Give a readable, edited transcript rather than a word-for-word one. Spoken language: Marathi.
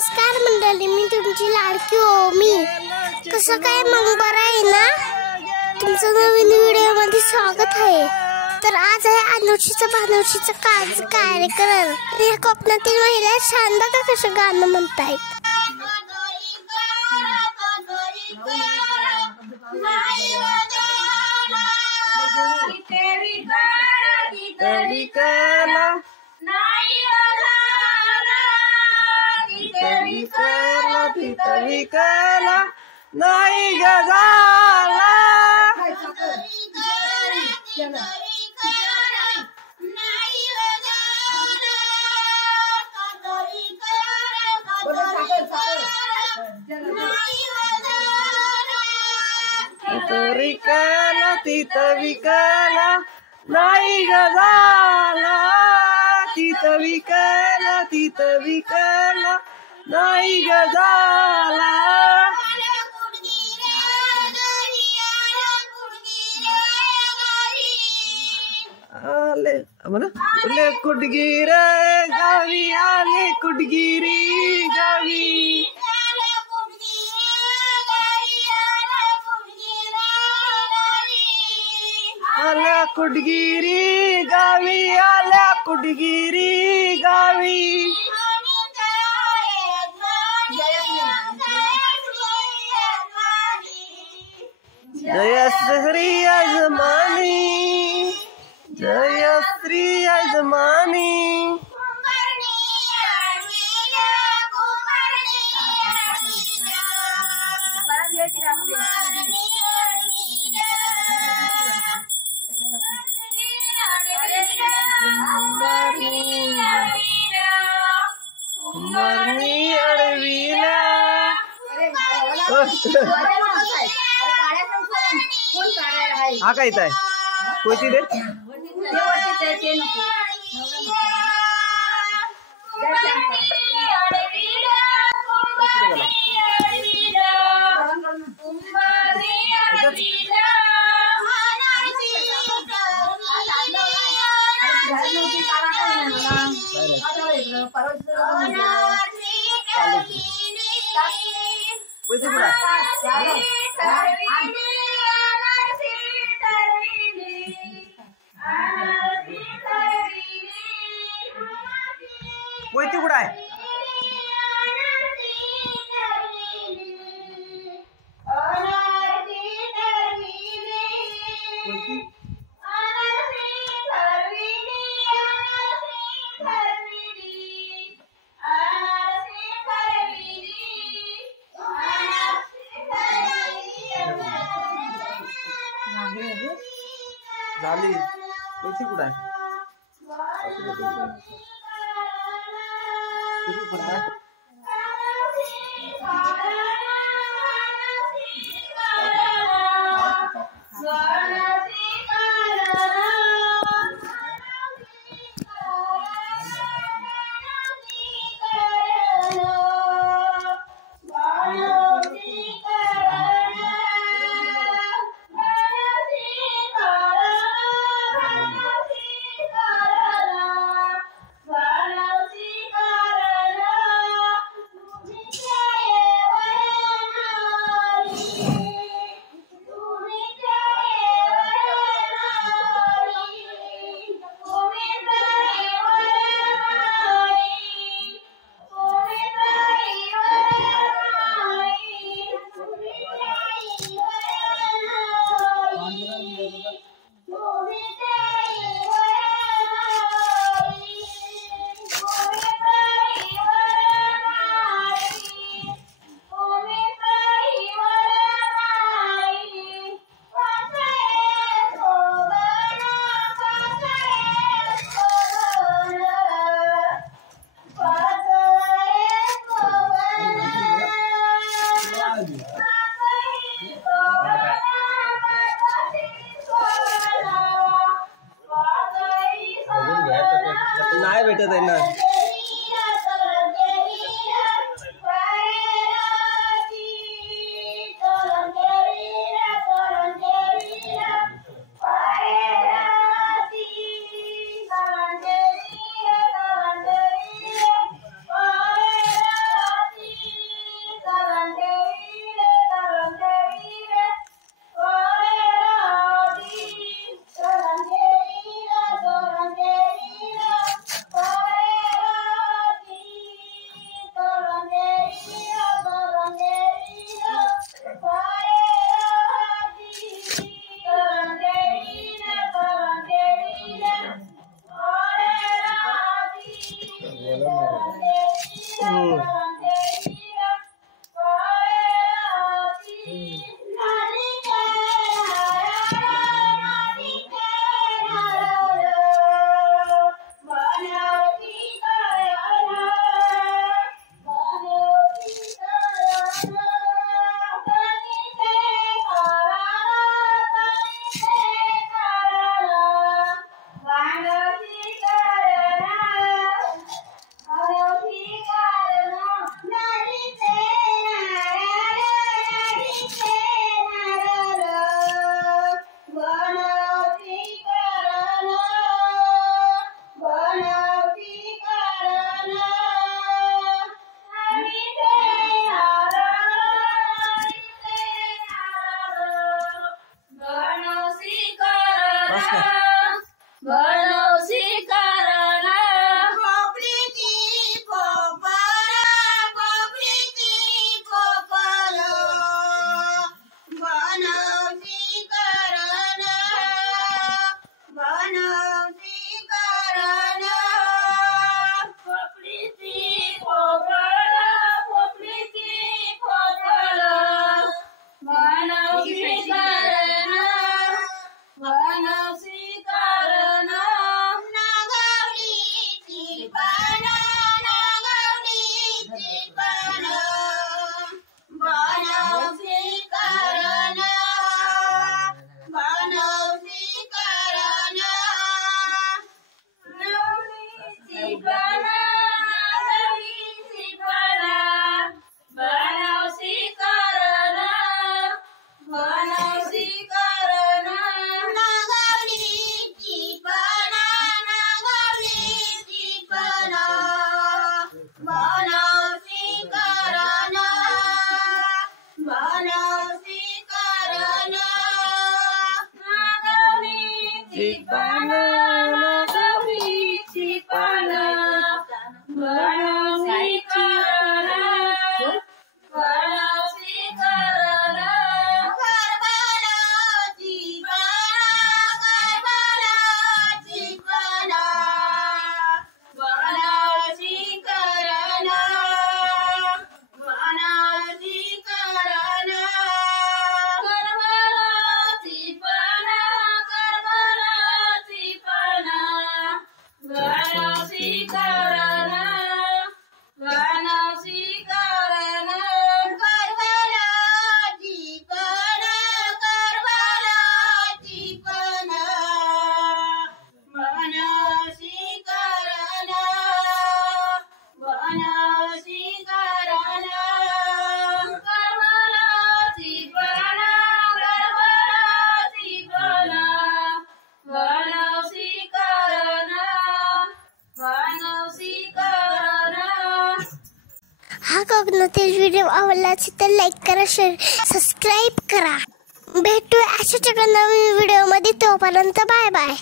नमस्कार मंडळी, मी तुमची लाडकी ओमी. कसं काय मग बरं आहे ना? तुमचं नवीन व्हिडिओ मध्ये स्वागत आहे. तर आज आहे अनुषीचा भानुषीचा कार्यक्रम. या कोकणातील महिला छान बघा कसं गाणं म्हणतायत. विकला नाही गजाला विकला तिथं विकला नाही गजाला तिथं विकला नाही गजाला आले म्हणा कुडगिरी गावी आले कुडगिरी गावी आल्या कुडगिरी गावी आल्या कुडगिरी गावी जय श्री यजमानी जय श्री यजमानी कुंभारनी अडविला हा काय आहे कोणती रे कोयती कुठं आहे झाली कोयती कुठं आहे नाही भेटत आहे ना हा कोकणातील व्हिडिओ आवडला असेल तर लाईक करा, शेअर, सबस्क्राईब करा. भेटूया अशाच एका नवीन व्हिडिओ मध्ये. तोपर्यंत बाय बाय.